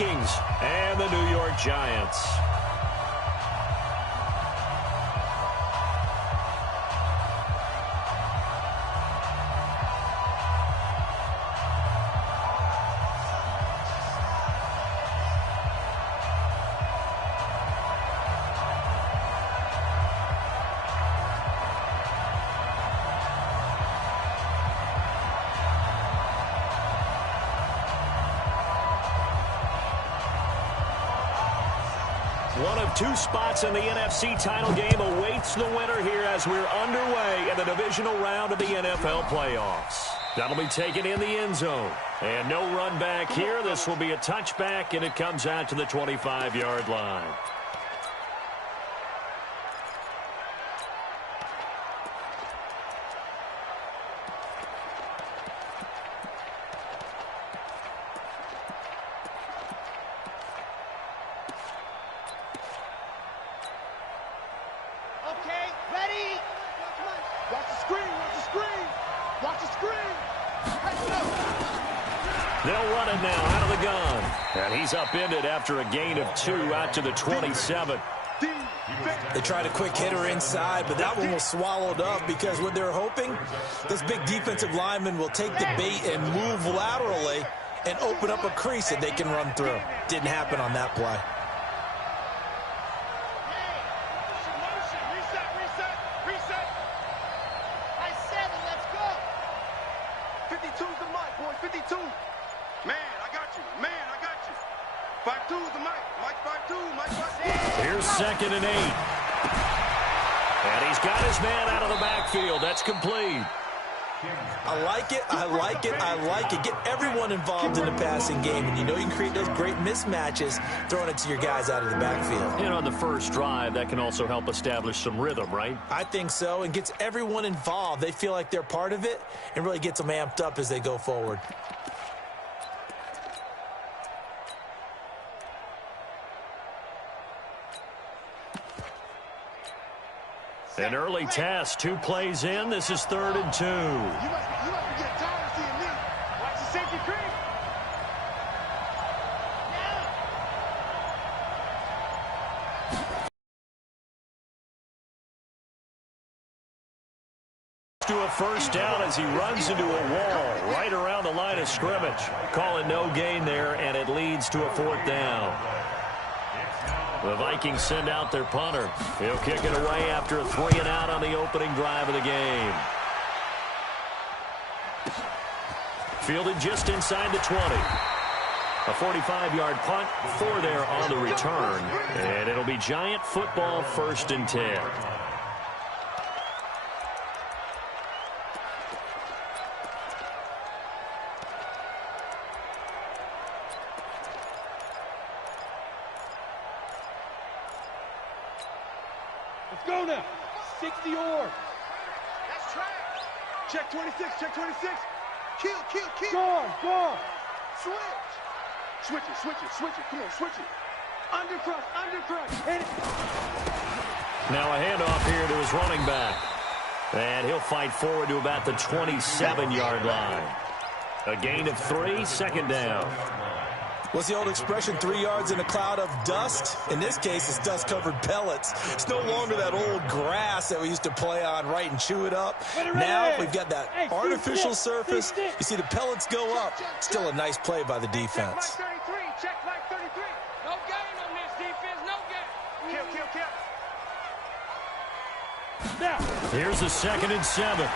Vikings and the New York Giants. One of two spots in the NFC title game awaits the winner here as we're underway in the divisional round of the NFL playoffs. That'll be taken in the end zone. And no run back here. This will be a touchback, and it comes out to the 25-yard line. They'll run it now out of the gun. And he's upended after a gain of 2 out to the 27. They tried a quick hitter inside, but that one was swallowed up because what they're hoping, this big defensive lineman will take the bait and move laterally and open up a crease that they can run through. Didn't happen on that play. Here's 2nd and 8. And he's got his man out of the backfield. That's complete. I like it. I like it. I like it. Get everyone involved in the passing game. And you know you can create those great mismatches throwing it to your guys out of the backfield. And on the first drive, that can also help establish some rhythm, right? I think so. And gets everyone involved. They feel like they're part of it and really gets them amped up as they go forward. An early test, 2 plays in. This is 3rd and 2. You must be getting tired of seeing me. Watch the safety creep. To a first down as he runs into a wall right around the line of scrimmage. Call it no gain there, and it leads to a 4th down. The Vikings send out their punter. He'll kick it away after a 3 and out on the opening drive of the game. Fielded just inside the 20. A 45-yard punt, 4 there on the return. And it'll be Giant football, 1st and 10. Let's go now. 60 yards. That's track. Check 26. Check 26. Kill. Guard. Switch it. Come on, switch it. Undercrush. Hit it. Now a handoff here to his running back. And he'll fight forward to about the 27-yard line. A gain of 3, 2nd down. What's the old expression, 3 yards in a cloud of dust? In this case, it's dust-covered pellets. It's no longer that old grass that we used to play on, right, and chew it up. Now we've got that artificial surface. You see the pellets go up. Still a nice play by the defense. Check flag 33. No gain on this defense. No gain. Kill. Now. Here's the 2nd and 7.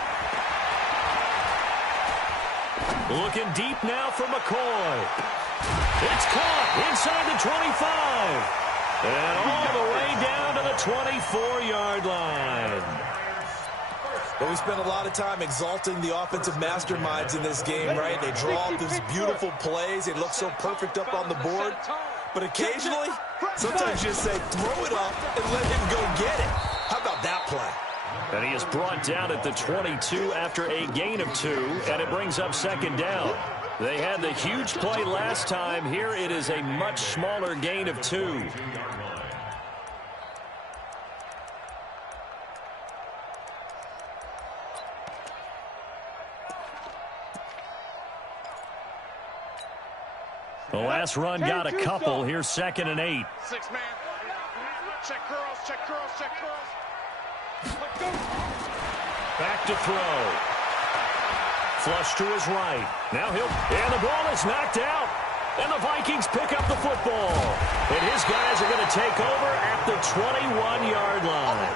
Looking deep now for McCoy. It's caught inside the 25. And all the way down to the 24-yard line. But we spent a lot of time exalting the offensive masterminds in this game, right? They draw up these beautiful plays. They look so perfect up on the board. But occasionally, sometimes you just say, throw it up and let him go get it. How about that play? And he is brought down at the 22 after a gain of 2, and it brings up 2nd down. They had the huge play last time. Here it is a much smaller gain of 2. The last run got a couple. Here's 2nd and 8. 6 man. Check curls, check curls, check curls. Back to throw. Flush to his right. Now and the ball is knocked out. And the Vikings pick up the football. And his guys are going to take over at the 21-yard line.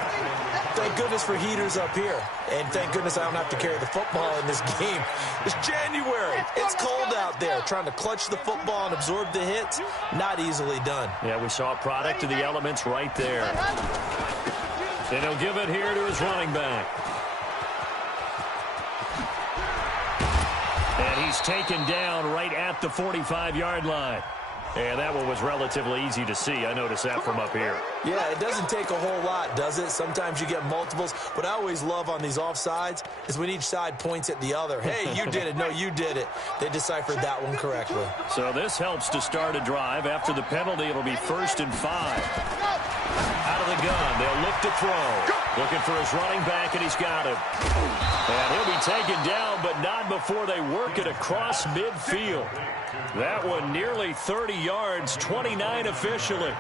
Thank goodness for heaters up here. And thank goodness I don't have to carry the football in this game. It's January. It's cold out there. Trying to clutch the football and absorb the hits, not easily done. Yeah, we saw a product of the elements right there. And he'll give it here to his running back. And he's taken down right at the 45-yard line. And that one was relatively easy to see. I noticed that from up here. Yeah, it doesn't take a whole lot, does it? Sometimes you get multiples. What I always love on these offsides is when each side points at the other. Hey, you did it. No, you did it. They deciphered that one correctly. So this helps to start a drive. After the penalty, it'll be 1st and 5. Out of the gun, they'll look to throw. Looking for his running back, and he's got him. And he'll be taken down, but not before they work it across midfield. That one nearly 30 yards, 29 officially.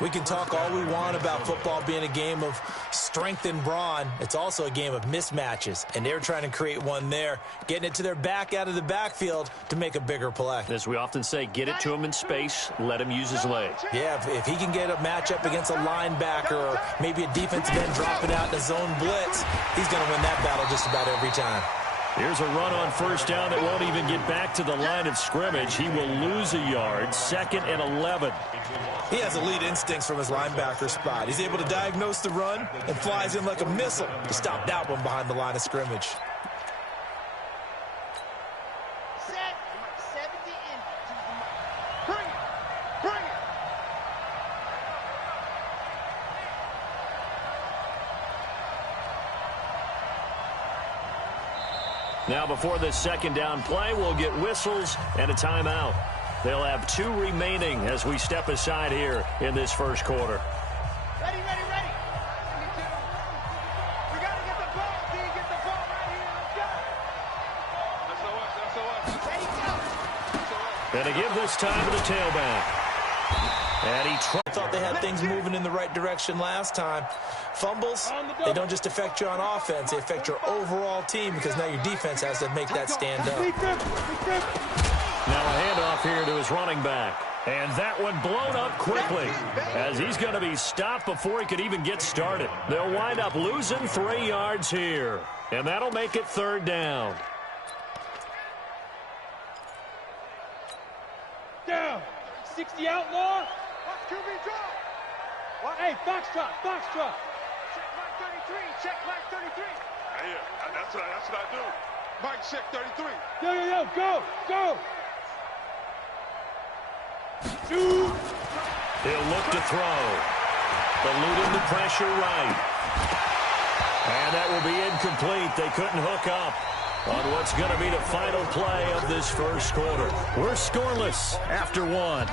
We can talk all we want about football being a game of strength and brawn. It's also a game of mismatches, and they're trying to create one there, getting it to their back out of the backfield to make a bigger play. As we often say, get it to him in space, let him use his legs. Yeah, if he can get a matchup against a linebacker or maybe a defensive end dropping out in a zone blitz, he's going to win that battle just about every time. Here's a run on 1st down that won't even get back to the line of scrimmage. He will lose a yard, 2nd and 11. He has elite instincts from his linebacker spot. He's able to diagnose the run and flies in like a missile to stop that one behind the line of scrimmage. Set, 70 in. Bring it, bring it. Now before this 2nd down play, we'll get whistles and a timeout. They'll have 2 remaining as we step aside here in this 1st quarter. Ready, ready, ready. We got to get the ball. D, get the ball right here. Let's go. That's ready, go. And to give this time to the tailback. And he I thought they had things moving in the right direction last time. Fumbles, they don't just affect you on offense, they affect your overall team because now your defense has to make that stand up. Now a handoff here to his running back. And that one blown up quickly as he's going to be stopped before he could even get started. They'll wind up losing 3 yards here. And that'll make it 3rd down. Down. 60 outlaw. Watch QB draw. Hey, box drop, box drop. Check Mike 33, check Mike 33. Yeah, that's what I do. Mike, check 33. Yo, go, go. Shoot. He'll look to throw. Eluding the pressure right. And that will be incomplete. They couldn't hook up on what's going to be the final play of this 1st quarter. We're scoreless after 1.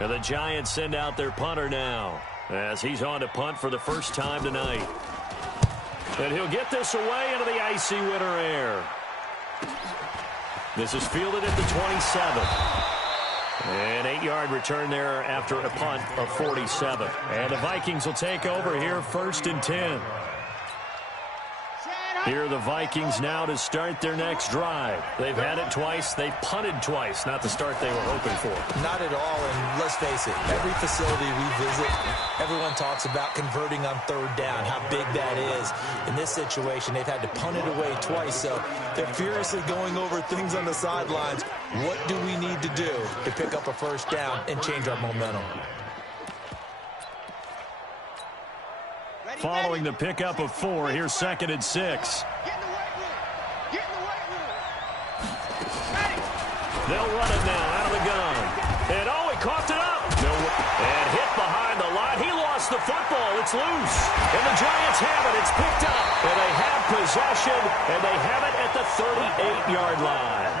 And the Giants send out their punter now as he's on to punt for the first time tonight. And he'll get this away into the icy winter air. This is fielded at the 27. An 8-yard return there after a punt of 47. And the Vikings will take over here 1st and 10. Here are the Vikings now to start their next drive. They've had it twice. They've punted twice. Not the start they were hoping for. Not at all, and let's face it, every facility we visit, everyone talks about converting on 3rd down, how big that is. In this situation, they've had to punt it away twice, so they're furiously going over things on the sidelines. What do we need to do to pick up a 1st down and change our momentum? Following the pickup of 4, here's 2nd and 6. Get in the weight room. Get in the weight room. Ready. They'll run it now out of the gun. And he coughed it up. No, and hit behind the line. He lost the football. It's loose. And the Giants have it. It's picked up. And they have possession. And they have it at the 38-yard line.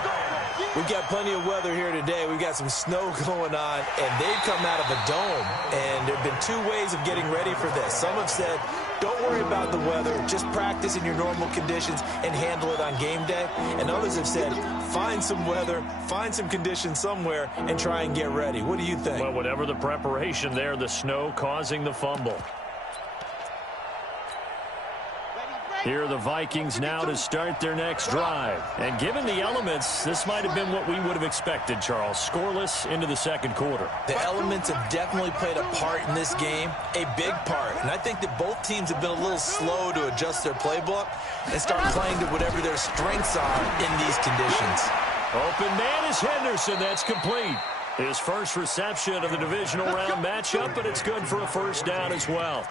We've got plenty of weather here today. We've got some snow going on, and they've come out of a dome. And there have been 2 ways of getting ready for this. Some have said, Don't worry about the weather. Just practice in your normal conditions and handle it on game day. And others have said, find some weather, find some conditions somewhere, and try and get ready. What do you think? Well, whatever the preparation there, the snow causing the fumble. Here are the Vikings now to start their next drive. And given the elements, this might have been what we would have expected, Charles. Scoreless into the second quarter. The elements have definitely played a part in this game, a big part. And I think that both teams have been a little slow to adjust their playbook and start playing to whatever their strengths are in these conditions. Open man is Henderson. That's complete. His first reception of the divisional round matchup, but it's good for a first down as well.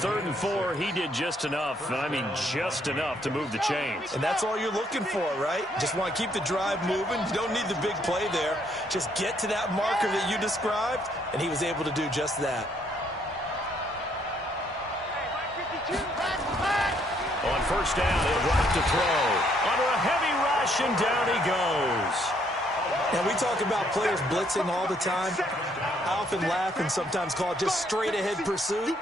3rd and 4, he did just enough, and I mean just enough to move the chains. And that's all you're looking for, right? Just want to keep the drive moving. You don't need the big play there. Just get to that marker that you described, and he was able to do just that. On first down, he'll drop to throw. Under a heavy rush, and down he goes. And we talk about players blitzing all the time. I often laugh and sometimes call it just straight-ahead pursuit.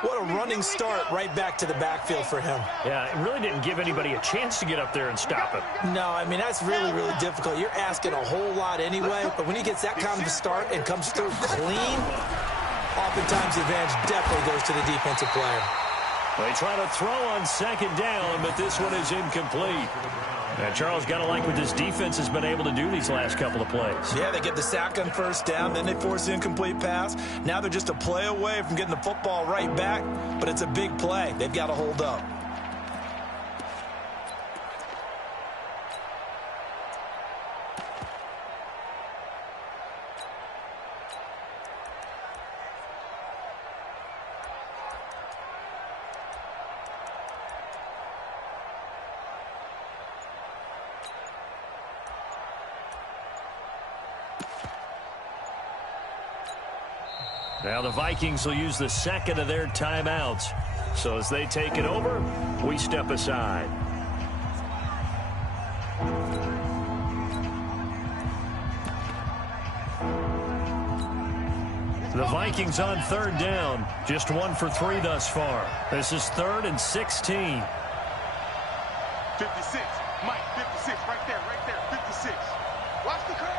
What a running start right back to the backfield for him. Yeah, it really didn't give anybody a chance to get up there and stop him. No, I mean, that's really, really difficult. You're asking a whole lot anyway, but when he gets that kind of a start and comes through clean, oftentimes the advantage definitely goes to the defensive player. They try to throw on second down, but this one is incomplete. And Charles, got to like what this defense has been able to do these last couple of plays. Yeah, they get the sack on first down, then they force the incomplete pass. Now they're just a play away from getting the football right back, but it's a big play. They've got to hold up. Now the Vikings will use the second of their timeouts. So as they take it over, we step aside. The Vikings on 3rd down. Just 1 for 3 thus far. This is 3rd and 16. 56. Mike, 56. Right there, 56. Watch the curve.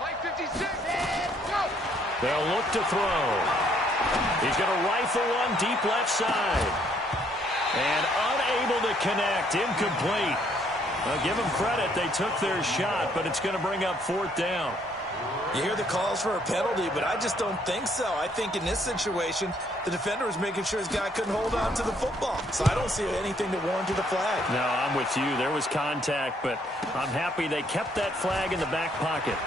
Mike, 56. Go. They'll look to throw. He's going to rifle one deep left side. And unable to connect. Incomplete. Well, give them credit. They took their shot, but it's going to bring up 4th down. You hear the calls for a penalty, but I just don't think so. I think in this situation, the defender was making sure his guy couldn't hold on to the football. So I don't see anything to warrant the flag. No, I'm with you. There was contact, but I'm happy they kept that flag in the back pocket.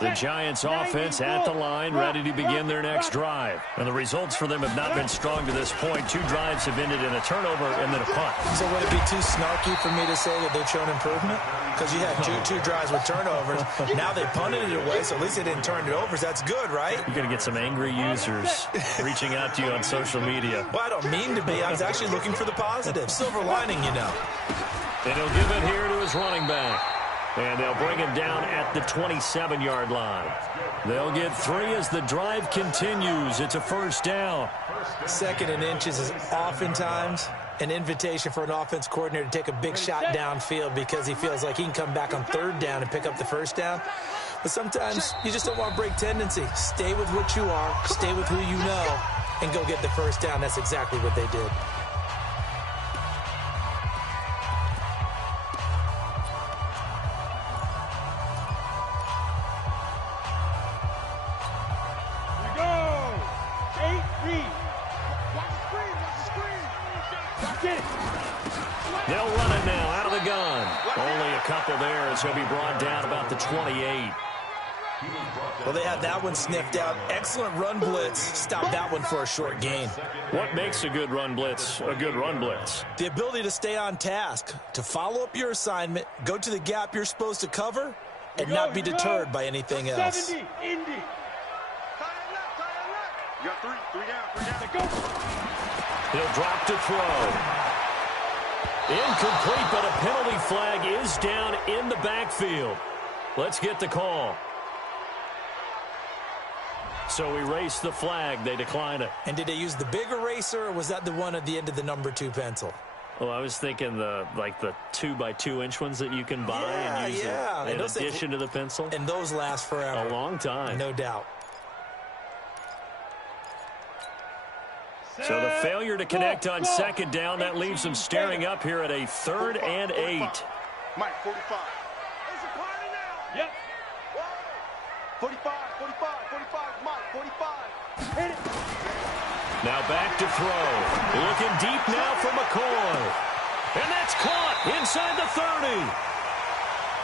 The Giants offense at the line, ready to begin their next drive. And the results for them have not been strong to this point. 2 drives have ended in a turnover and then a punt. So would it be too snarky for me to say that they've shown improvement? Because you had two drives with turnovers. Now they punted it away, so at least they didn't turn it over. So that's good, right? You're going to get some angry users reaching out to you on social media. Well, I don't mean to be. I was actually looking for the positive. Silver lining, you know. And he'll give it here to his running back. And they'll bring him down at the 27-yard line. They'll get 3 as the drive continues. It's a first down. 2nd and inches is oftentimes an invitation for an offense coordinator to take a big shot downfield because he feels like he can come back on 3rd down and pick up the first down. But sometimes you just don't want to break tendency. Stay with what you are, stay with who you know, and go get the first down. That's exactly what they did. They'll run it now out of the gun. Only a couple there as he'll be brought down about the 28. Well, they had that one sniffed out. Excellent run blitz. Stop that one for a short gain. What makes a good run blitz a good run blitz? The ability to stay on task, to follow up your assignment, go to the gap you're supposed to cover, and not be deterred by anything else. 70, Indy. You got three down. Go. He'll drop to throw. Incomplete, but a penalty flag is down in the backfield. Let's get the call. So erase the flag. They decline it. And did they use the big eraser, or was that the one at the end of the number 2 pencil? Well, I was thinking the 2x2-inch ones that you can buy and use in addition to the pencil. And those last forever. A long time. No doubt. So the failure to connect on second down, that leaves them staring up here at a 3rd and 8. Mike, 45. It's a party now. Yep. 45, Mike, 45. Hit it. Now back to throw. Looking deep now for McCoy. And that's caught inside the 30.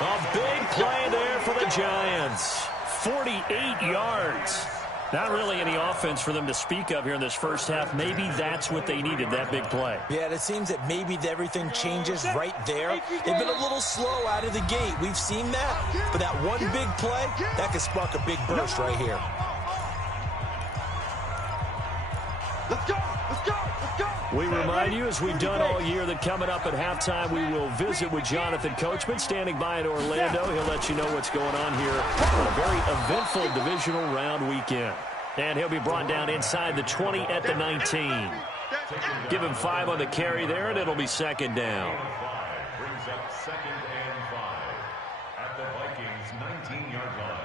A big play there for the Giants. 48 yards. Not really any offense for them to speak of here in this first half. Maybe that's what they needed, that big play. Yeah, it seems that maybe everything changes right there. They've been a little slow out of the gate. We've seen that. But that one big play, that could spark a big burst right here. Let's go. We remind you, as we've done all year, that coming up at halftime, we will visit with Jonathan Coachman, standing by in Orlando. He'll let you know what's going on here on a very eventful divisional round weekend. And he'll be brought down inside the 20 at the 19. Give him 5 on the carry there, and it'll be second down. Brings up 2nd and 5 at the Vikings' 19-yard line.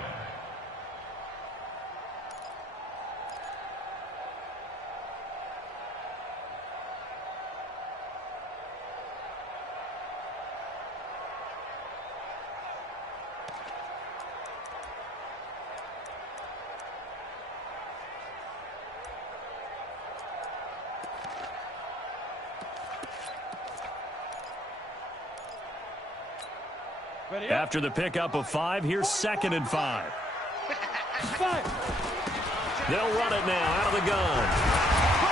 After the pickup of 5, here's 2nd and 5. They'll run it now out of the gun.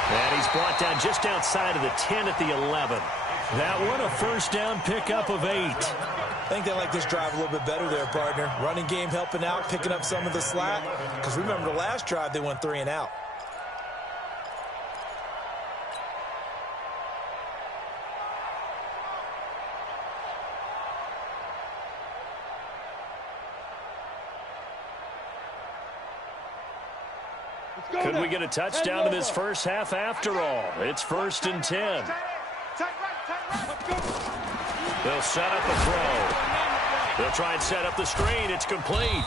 And he's brought down just outside of the 10 at the 11. That one, a first down pickup of 8. I think they like this drive a little bit better there, partner. Running game helping out, picking up some of the slack. Because remember the last drive, they went 3 and out. Could we get a touchdown in this first half after all? It's 1st and 10. They'll set up a throw. They'll try and set up the screen. It's complete.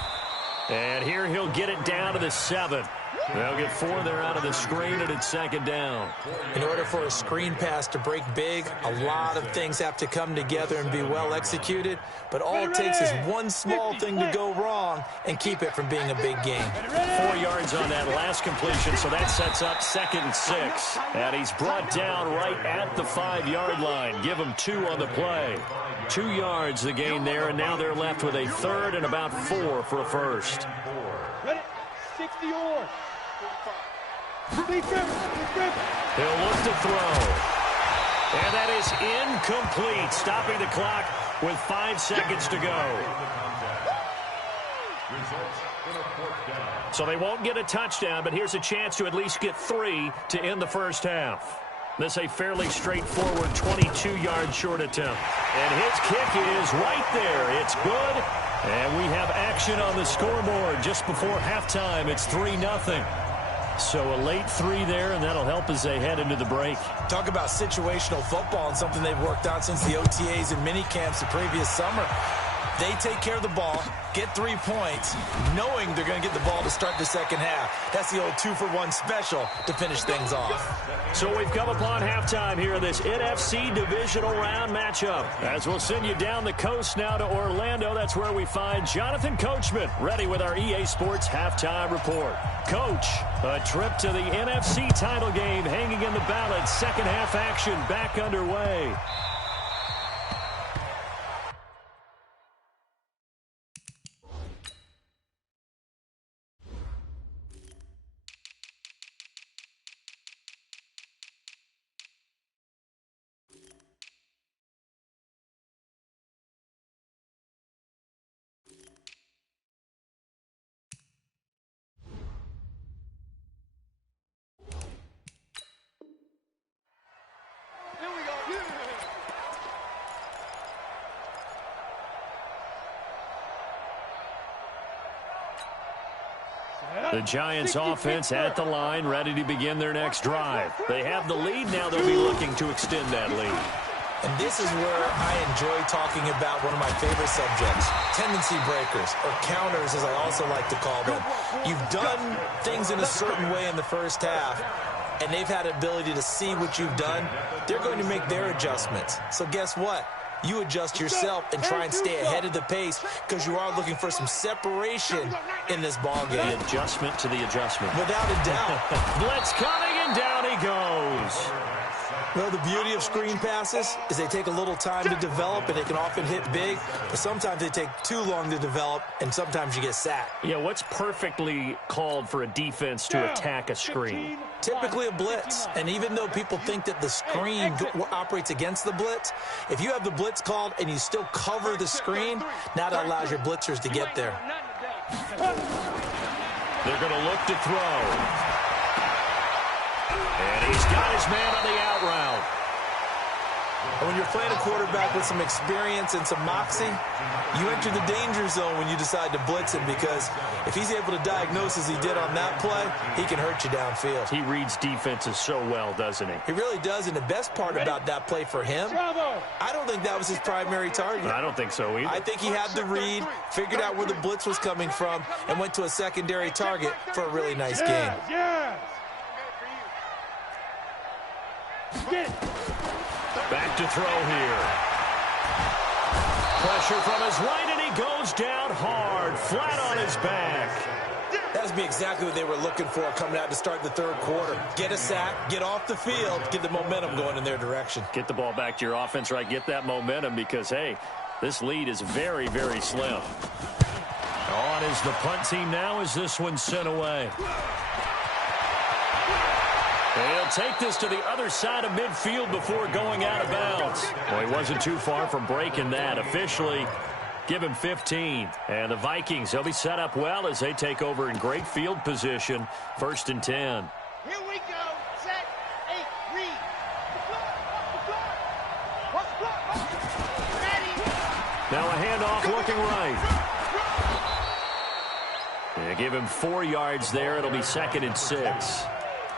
And here he'll get it down to the 7. They'll get 4 there out of the screen, and it's 2nd down. In order for a screen pass to break big, a lot of things have to come together and be well executed. But all it takes is one small thing to go wrong and keep it from being a big game. 4 yards on that last completion, so that sets up 2nd and 6. And he's brought down right at the 5-yard line. Give him 2 on the play. 2 yards the gain there, and now they're left with a 3rd and about 4 for a first. Ready? 60 yards. He'll look to throw. And that is incomplete, stopping the clock with 5 seconds to go. So they won't get a touchdown, but here's a chance to at least get 3 to end the first half. This is a fairly straightforward 22-yard short attempt. And his kick is right there. It's good. And we have action on the scoreboard just before halftime. It's 3-0. So a late 3 there, and that'll help as they head into the break. Talk about situational football and something they've worked on since the OTAs and mini camps the previous summer. They take care of the ball, get 3 points, knowing they're going to get the ball to start the second half. That's the old 2-for-1 special to finish things off. So we've come upon halftime here in this NFC divisional round matchup. As we'll send you down the coast now to Orlando, that's where we find Jonathan Coachman, ready with our EA Sports halftime report. Coach, a trip to the NFC title game hanging in the balance. Second half action back underway. The Giants offense at the line, ready to begin their next drive. They have the lead now. They'll be looking to extend that lead. And this is where I enjoy talking about one of my favorite subjects, tendency breakers, or counters, as I also like to call them. You've done things in a certain way in the first half, and they've had the ability to see what you've done. They're going to make their adjustments. So guess what? You adjust yourself and try and stay ahead of the pace because you are looking for some separation in this ball game. The adjustment to the adjustment. Without a doubt. Blitz coming, and down he goes. Well, the beauty of screen passes is they take a little time to develop, and they can often hit big, but sometimes they take too long to develop, and sometimes you get sacked. Yeah, what's perfectly called for a defense to attack a screen? Typically a blitz, and even though people think that the screen operates against the blitz, if you have the blitz called and you still cover the screen, now that allows your blitzers to get there. They're going to look to throw. And he's got his man on the out route. And when you're playing a quarterback with some experience and some moxie, you enter the danger zone when you decide to blitz him, because if he's able to diagnose as he did on that play, he can hurt you downfield. He reads defenses so well, doesn't he? He really does, and the best part about that play for him, I don't think that was his primary target. I don't think so either. I think he had the read, figured out where the blitz was coming from, and went to a secondary target for a really nice game. Back to throw here. Pressure from his right, and he goes down hard, flat on his back. That would be exactly what they were looking for coming out to start the third quarter. Get a sack, get off the field, get the momentum going in their direction. Get the ball back to your offense, right? Get that momentum, because, hey, this lead is very, very slim. On is the punt team now as this one's sent away. He'll take this to the other side of midfield before going out of bounds. Well, he wasn't too far from breaking that. Officially, give him 15. And the Vikings, they'll be set up well as they take over in great field position. 1st and 10. Here we go. Set. 8. Read. Ready. Now a handoff looking right. Yeah, give him 4 yards there. It'll be 2nd and 6.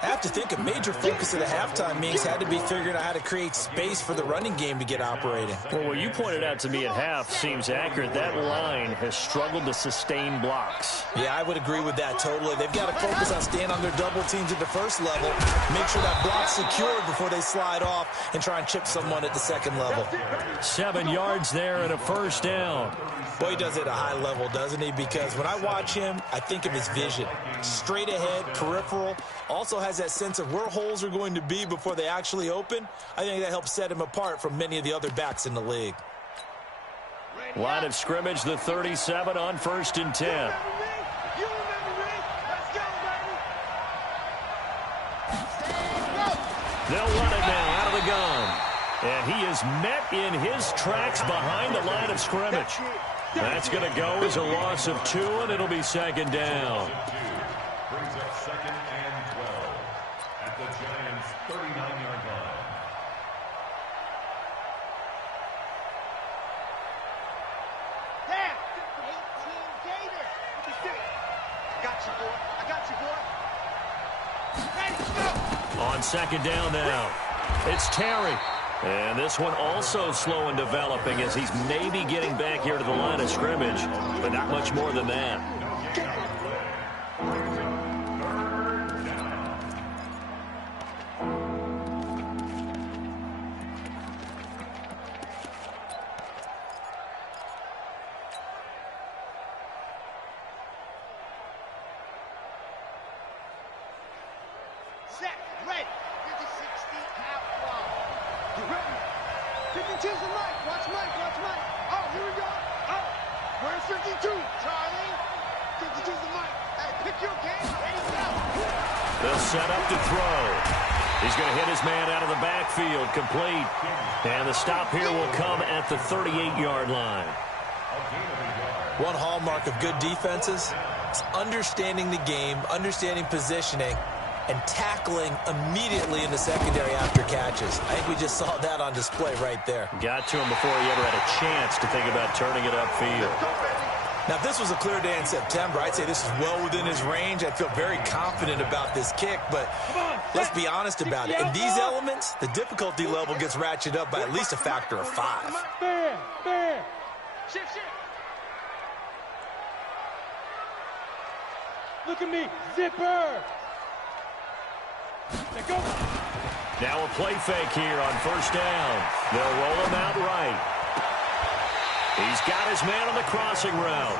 I have to think a major focus of the halftime meetings had to be figuring out how to create space for the running game to get operating. Well, what you pointed out to me at half seems accurate. That line has struggled to sustain blocks. Yeah, I would agree with that totally. They've got to focus on staying on their double teams at the first level, make sure that block's secured before they slide off and try and chip someone at the second level. 7 yards there and a 1st down. Boy, he does it at a high level, doesn't he? Because when I watch him, I think of his vision. Straight ahead, peripheral, also has that sense of where holes are going to be before they actually open. I think that helps set him apart from many of the other backs in the league. Line of scrimmage, the 37 on 1st and 10. They'll run it now out of the gun. And he is met in his tracks behind the line of scrimmage. That's going to go as a loss of 2, and it'll be 2nd down. Brings up 2nd and 12 at the Giants' 39-yard line. Down. 18 Gators. I got you, boy. I got you, boy. Ready, go. On 2nd down now, it's Terry. And this one also slow in developing as he's maybe getting back here to the line of scrimmage, but not much more than that. Set. Ready. 50-60 outlaw. You ready? 52's the Mike. Watch Mike. Watch Mike. Oh, here we go. Oh, where's 52? Charlie. 52's the Mike. Hey, pick your game. Ready, go. They'll set up to throw. He's going to hit his man out of the backfield, complete. And the stop here will come at the 38-yard line. One hallmark of good defenses is understanding the game, understanding positioning, and tackling immediately in the secondary after catches. I think we just saw that on display right there. Got to him before he ever had a chance to think about turning it upfield. Now, if this was a clear day in September, I'd say this is well within his range. I'd feel very confident about this kick, but let's be honest about it. In these elements, the difficulty level gets ratcheted up by at least a factor of 5. Fair. Shift. Look at me, zipper. Let go. Now a play fake here on first down. They'll roll him out right. He's got his man on the crossing route.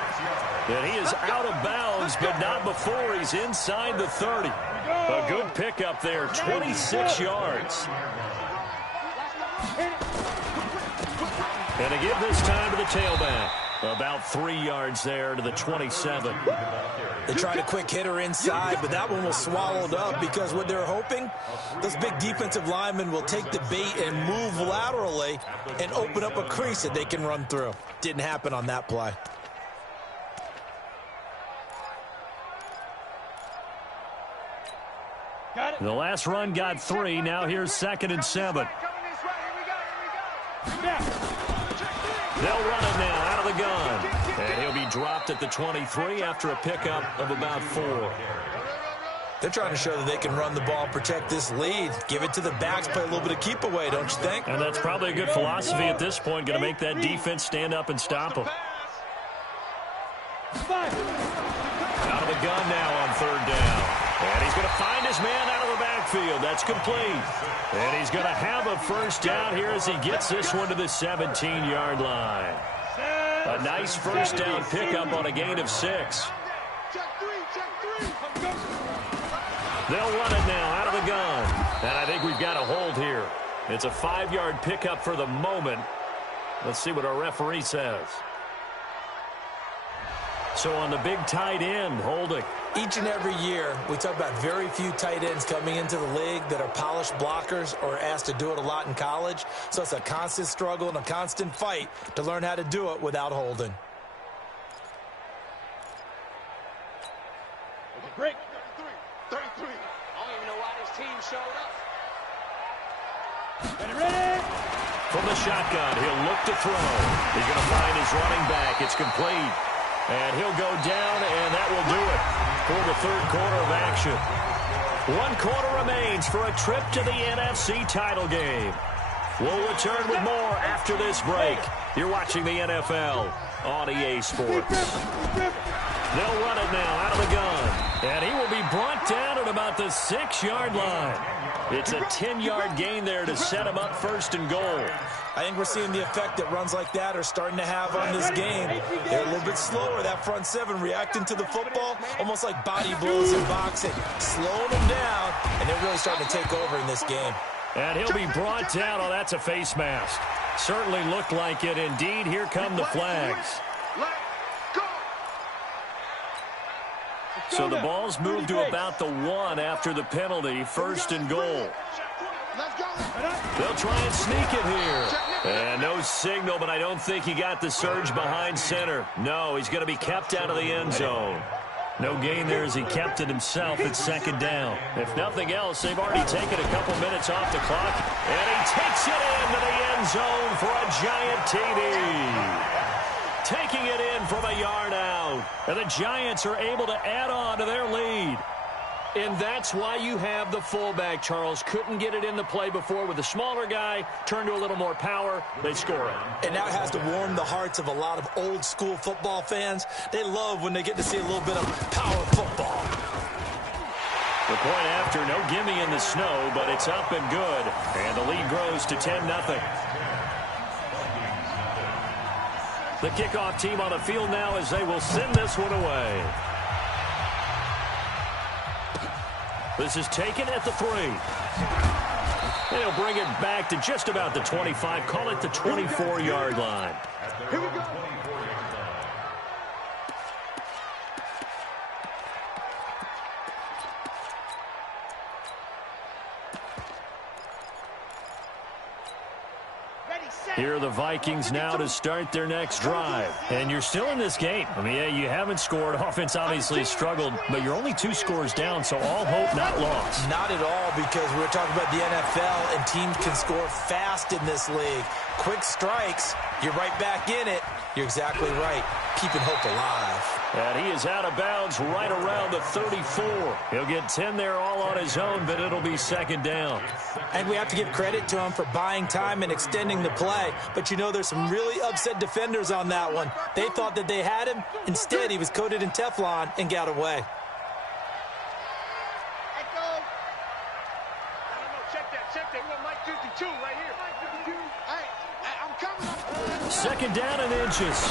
And he is out of bounds, but not before he's inside the 30. A good pickup there, 26 yards. And to give this time to the tailback. About 3 yards there to the 27. They tried a quick hitter inside, but that one was swallowed up because what they're hoping, those big defensive linemen will take the bait and move laterally and open up a crease that they can run through. Didn't happen on that play. The last run got 3. Now here's 2nd and 7. They'll run it now out of the gun. And he'll be dropped at the 23 after a pickup of about 4. They're trying to show that they can run the ball, protect this lead. Give it to the backs, play a little bit of keep away, don't you think? And that's probably a good philosophy at this point. Going to make that defense stand up and stop them. Out of the gun now on 3rd down. And he's going to find his man out of the backfield. That's complete. And he's going to have a first down here as he gets this one to the 17-yard line. A nice first down pickup on a gain of 6. They'll run it now out of the gun. And I think we've got a hold here. It's a 5-yard pickup for the moment. Let's see what our referee says. So on the big tight end, holding. Each and every year, we talk about very few tight ends coming into the league that are polished blockers or asked to do it a lot in college. So it's a constant struggle and a constant fight to learn how to do it without holding. Break. 33. I don't even know why this team showed up. Ready? From the shotgun, he'll look to throw. He's going to find his running back. It's complete. And he'll go down, and that will do it for the 3rd quarter of action. 1 quarter remains for a trip to the NFC title game. We'll return with more after this break. You're watching the NFL on EA Sports. They'll run it now out of the gun. And he will be brought down at about the 6-yard line. It's a 10-yard gain there to set him up 1st and goal. I think we're seeing the effect that runs like that are starting to have on this game. They're a little bit slower, that front 7, reacting to the football, almost like body blows in boxing, slowing them down, and they're really starting to take over in this game. And he'll be brought down. Oh, that's a face mask. Certainly looked like it. Indeed, here come the flags. So the ball's moved to about the 1 after the penalty, 1st and goal. They'll try and sneak it here. And no signal, but I don't think he got the surge behind center. No, he's going to be kept out of the end zone. No gain there as he kept it himself at 2nd down. If nothing else, they've already taken a couple minutes off the clock. And he takes it into the end zone for a giant TD. Taking it in from a yard out. And the Giants are able to add on to their lead. And that's why you have the fullback, Charles. Couldn't get it in the play before with the smaller guy. Turned to a little more power. They score it. And that has to warm the hearts of a lot of old school football fans. They love when they get to see a little bit of power football. The point after, no gimme in the snow, but it's up and good. And the lead grows to 10-0. The kickoff team on the field now as they will send this one away. This is taken at the 3. And he'll bring it back to just about the 25. Call it the 24-yard line. Here we go. Here are the Vikings now to start their next drive. And you're still in this game. I mean, yeah, you haven't scored. Offense obviously struggled, but you're only 2 scores down, so all hope not lost. Not at all, because we're talking about the NFL, and teams can score fast in this league. Quick strikes You're right back in it. You're exactly right. Keeping hope alive. And he is out of bounds right around the 34. He'll get 10 there all on his own, but it'll be second down. And we have to give credit to him for buying time and extending the play. But you know, there's some really upset defenders on that one. They thought that they had him. Instead, he was coated in Teflon and got away. Second down and inches.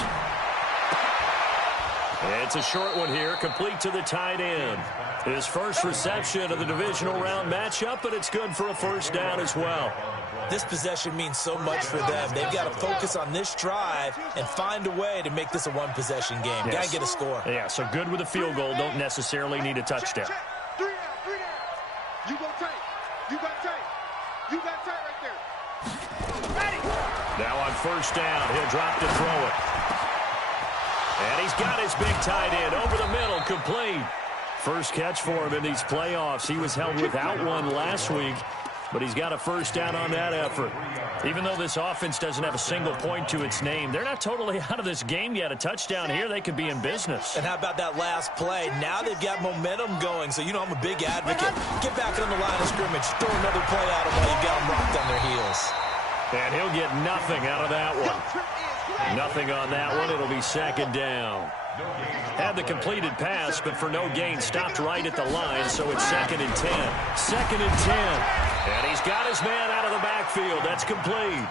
It's a short one here, complete to the tight end. His first reception of the divisional round matchup, but it's good for a first down as well. This possession means so much for them. They've got to focus on this drive and find a way to make this a one-possession game. Yes. Got to get a score. Yeah, so good with a field goal. Don't necessarily need a touchdown. Three down. You go tight. You got tight. You got tight right there. Ready. Now on first down, he'll drop to throw it. And he's got his big tight end over the middle, complete. First catch for him in these playoffs. He was held without one last week, but he's got a first down on that effort. Even though this offense doesn't have a single point to its name, they're not totally out of this game yet. A touchdown here, they could be in business. And how about that last play? Now they've got momentum going, so you know I'm a big advocate. Get back on the line of scrimmage. Throw another play at them while you've got them rocked on their heels. And he'll get nothing out of that one. Nothing on that one. It'll be second down. Had the completed pass, but for no gain, stopped right at the line, so it's second and 10. Second and 10. And he's got his man out of the backfield. That's complete.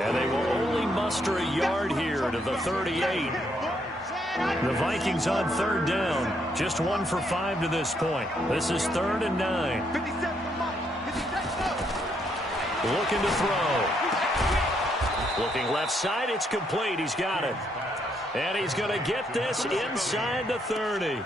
And they will only muster a yard here to the 38. The Vikings on third down. Just 1 for 5 to this point. This is 3rd and 9. Looking to throw. Looking left side, it's complete. He's got it. And he's going to get this inside the 30.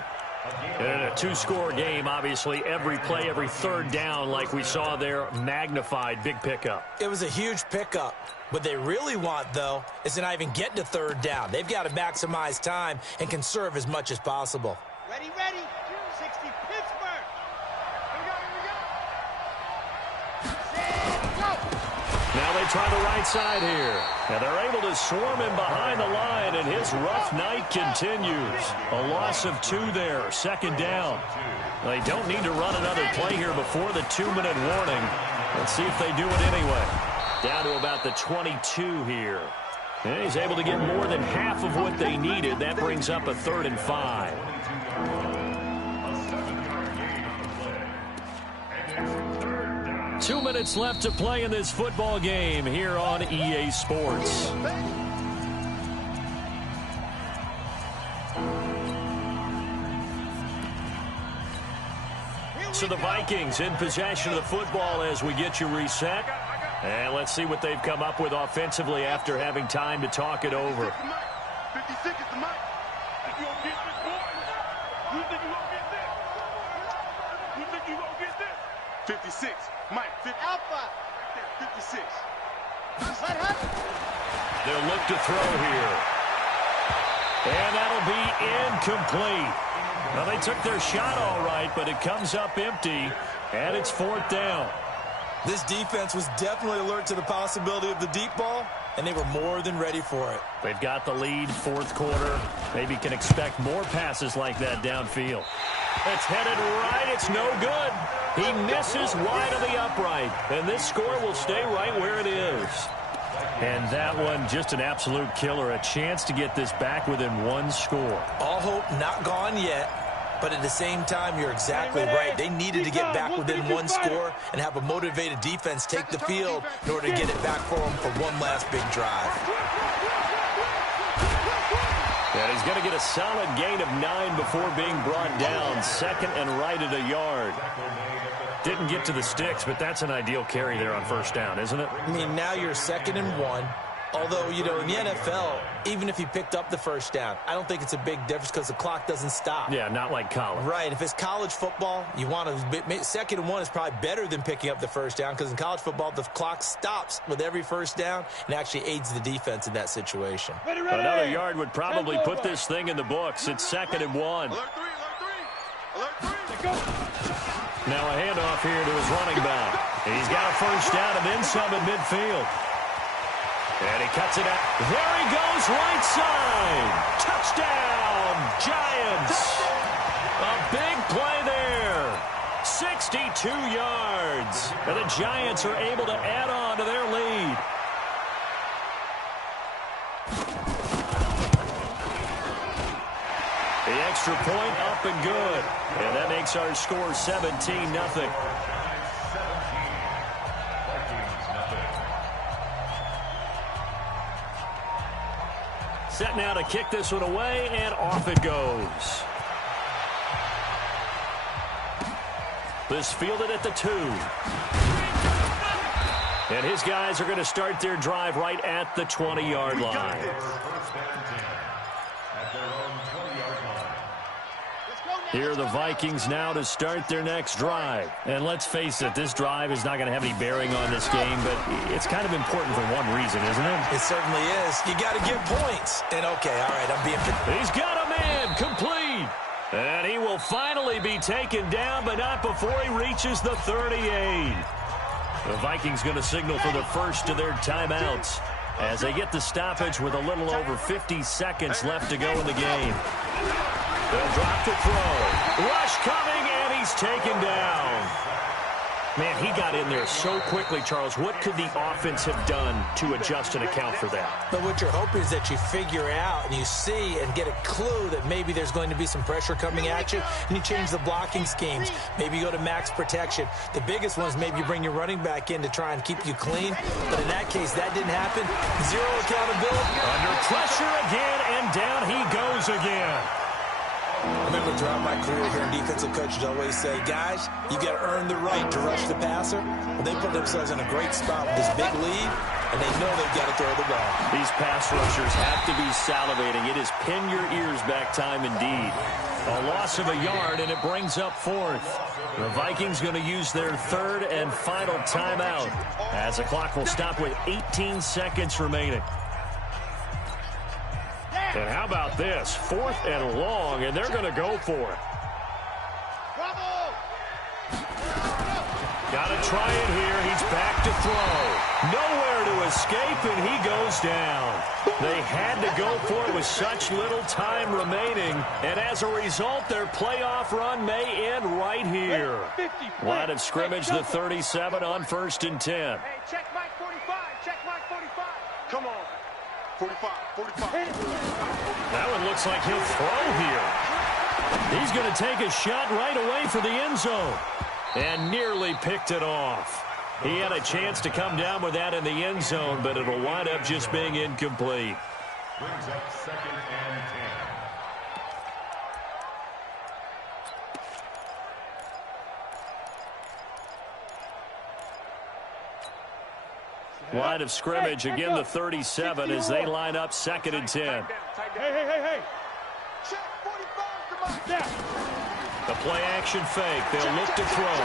And in a two-score game, obviously, every play, every third down, like we saw there, magnified. Big pickup. It was a huge pickup. What they really want, though, is to not even get to third down. They've got to maximize time and conserve as much as possible. Ready. 60 Pittsburgh. Now they try the right side here. And they're able to swarm him behind the line, and his rough night continues. A loss of 2 there, second down. They don't need to run another play here before the 2-minute warning. Let's see if they do it anyway. Down to about the 22 here. And he's able to get more than half of what they needed. That brings up a 3rd and 5. 2 minutes left to play in this football game here on EA Sports. So the Vikings in possession of the football as we get you reset. And let's see what they've come up with offensively after having time to talk it over. 56 is the mic. You gonna get this, boy? You think you gonna get this? You think you gonna get this? 56. Mike, 50. Alpha. Right there, 56. Let happen. They'll look to throw here. And that'll be incomplete. Well, they took their shot all right, but it comes up empty, and it's 4th down. This defense was definitely alert to the possibility of the deep ball, and they were more than ready for it. They've got the lead, 4th quarter. Maybe can expect more passes like that downfield. It's headed right. It's no good. He misses wide of the upright, and this score will stay right where it is. And that one, just an absolute killer. A chance to get this back within 1 score. All hope not gone yet, but at the same time, you're exactly right. They needed to get back within 1 score and have a motivated defense take the field in order to get it back for them for one last big drive. And he's going to get a solid gain of 9 before being brought down. 2nd and right at a yard. Didn't get to the sticks, but that's an ideal carry there on first down, isn't it? I mean, now you're 2nd and 1. Although, you know, in the NFL, even if he picked up the first down, I don't think it's a big difference because the clock doesn't stop. Yeah, not like college. Right. If it's college football, you want to 2nd and 1 is probably better than picking up the first down because in college football, the clock stops with every first down and actually aids the defense in that situation. Ready. Another yard would probably put this thing in the books. It's 2nd and 1. Alert three. Now a handoff here to his running back. He's got a first down and then some at midfield. And he cuts it out. There he goes, right side. Touchdown, Giants. A big play there. 62 yards. And the Giants are able to add on to their lead. The extra point up and good. And that makes our score 17-0. Set now to kick this one away, and off it goes. This fielded at the 2. And his guys are going to start their drive right at the 20-yard line. Here are the Vikings now to start their next drive. And let's face it, this drive is not going to have any bearing on this game, but it's kind of important for one reason, isn't it? It certainly is. You got to get points. And okay, all right, I'm being... He's got a man complete. And he will finally be taken down, but not before he reaches the 38. The Vikings going to signal for the first of their timeouts as they get the stoppage with a little over 50 seconds left to go in the game. They'll drop to throw. Rush coming, and he's taken down. Man, he got in there so quickly, Charles. What could the offense have done to adjust and account for that? But what you're hoping is that you figure out and you see and get a clue that maybe there's going to be some pressure coming at you, and you change the blocking schemes. Maybe you go to max protection. The biggest one is maybe you bring your running back in to try and keep you clean. But in that case, that didn't happen. Zero accountability. Under pressure again, and down he goes again. I remember throughout my career here in defensive coaches always say, guys, you got to earn the right to rush the passer. Well, they put themselves in a great spot with this big lead, and they know they've got to throw the ball. These pass rushers have to be salivating. It is pin your ears back time indeed. A loss of a yard, and it brings up fourth. The Vikings going to use their third and final timeout as the clock will stop with 18 seconds remaining. And how about this? 4th and long, and they're going to go for it. Got to try it here. He's back to throw. Nowhere to escape, and he goes down. They had to go for it with such little time remaining, and as a result, their playoff run may end right here. Line of scrimmage, the 37 on 1st and 10. Hey, check Mike 45. Check Mike 45. Come on. 45, 45. That one looks like he'll throw here. He's going to take a shot right away for the end zone. And nearly picked it off. He had a chance to come down with that in the end zone, but it'll wind up just being incomplete. Brings up 2nd and 10. Line of scrimmage, again the 37 as they line up 2nd and 10. Hey. Check 45, come on. Yeah. The play action fake. They'll look to throw.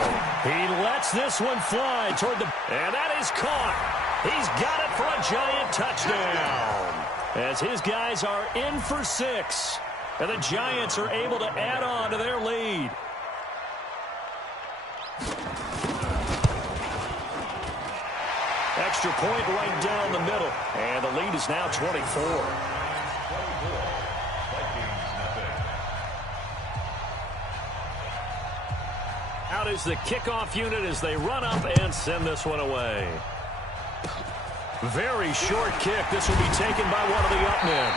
He lets this one fly toward the... And that is caught. He's got it for a giant touchdown. As his guys are in for 6. And the Giants are able to add on to their lead. Extra point right down the middle. And the lead is now 24. Out is the kickoff unit as they run up and send this one away. Very short kick. This will be taken by one of the up men.